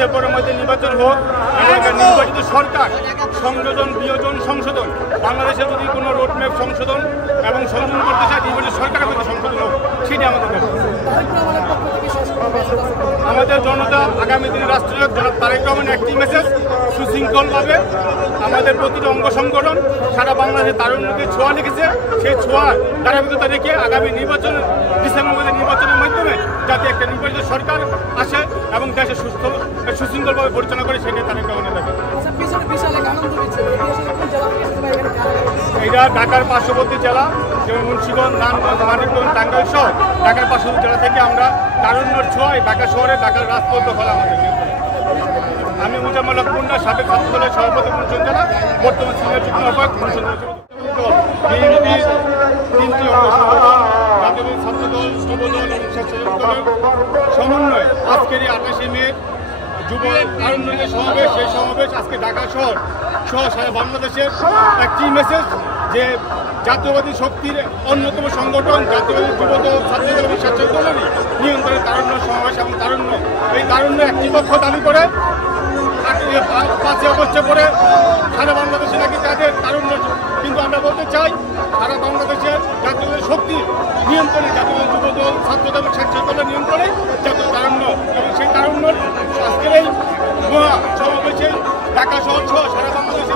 ডিসেম্বরের মধ্যে নির্বাচন হোক এবং নির্বাচিত সরকার সংযোজন বিয়োজন সংশোধন বাংলাদেশে যদি কোনো রোডম্যাপ সংশোধন এবং সংযোজন করতে চায় নির্বাচিত সরকারের মধ্যে সংশোধন হোক সেটি আমাদের আমাদের জনতা আগামী দিনে রাষ্ট্রীয় জনাব তারেক রহমানের একটি মেসেজ সুশৃঙ্খলভাবে আমাদের প্রতিটি অঙ্গ সংগঠন সারা বাংলাদেশে তারুণ্যকে ছোঁয়া লিখেছে সেই ছোঁয়ার ধারাবাহিকতা রেখে আগামী নির্বাচনের ডিসেম্বর মাসে নির্বাচনের মাধ্যমে যাতে একটা নির্বাচিত সরকার আসে এবং দেশে সুশৃঙ্খলভাবে পরিচালনা করে সেটাই তারেক রহমানের দাবি। এটা ঢাকার পার্শ্ববর্তী জেলা যেমন মুন্সিগঞ্জ নারায়ণগঞ্জ মানিকগঞ্জ টাঙ্গাইল সহ ঢাকার পার্শ্ববর্তী জেলা থেকে আমরা তারুণ্যের ছোঁয়ায় ঢাকা শহরে ঢাকার রাজপথ দখল আমাদের। আমি মুজাম্মেল হক মুন্না, সাবেক ছাত্র দলের সভাপতি মুন্সিগঞ্জ জেলা, বর্তমান সিনিয়র যুগ্ম আহ্বায়ক মুন্সিগঞ্জ। বিএনপির তিনটি অঙ্গ সংগঠন জাতীয় ছাত্রদল, যুবদল এবং স্বেচ্ছাসেবক দলের সমন্বয়ে আজকের এই 28শে মে যুব তারুণ্যের সমাবেশ, সেই সমাবেশ আজকে ঢাকা শহর সহ সারা বাংলাদেশের একটি মেসেজ যে জাতীয়বাদী শক্তির অন্যতম সংগঠন জাতীয়বাদী যুবদল, ছাত্রদল এবং স্বেচ্ছাসেবক দলেরই নিয়ন্ত্রণে তারুণ্য সমাবেশ এবং তারুণ্য এই তারুণ্য একটি পক্ষ দাবি করে 5 আগস্টে পরে সারা বাংলাদেশে নাকি তাদের তারুণ্য, কিন্তু আমরা বলতে চাই সারা বাংলাদেশের জাতীয় শক্তি নিয়ন্ত্রণে জাতীয় যুবদল, ছাত্রদল এবং স্বেচ্ছাসেবক দলের নিয়ন্ত্রণে জাতীয় তারুণ্য এবং সেই তারুণ্যর আজকের এই মহা সমাবেশে ঢাকা শহর সহ সারা বাংলাদেশে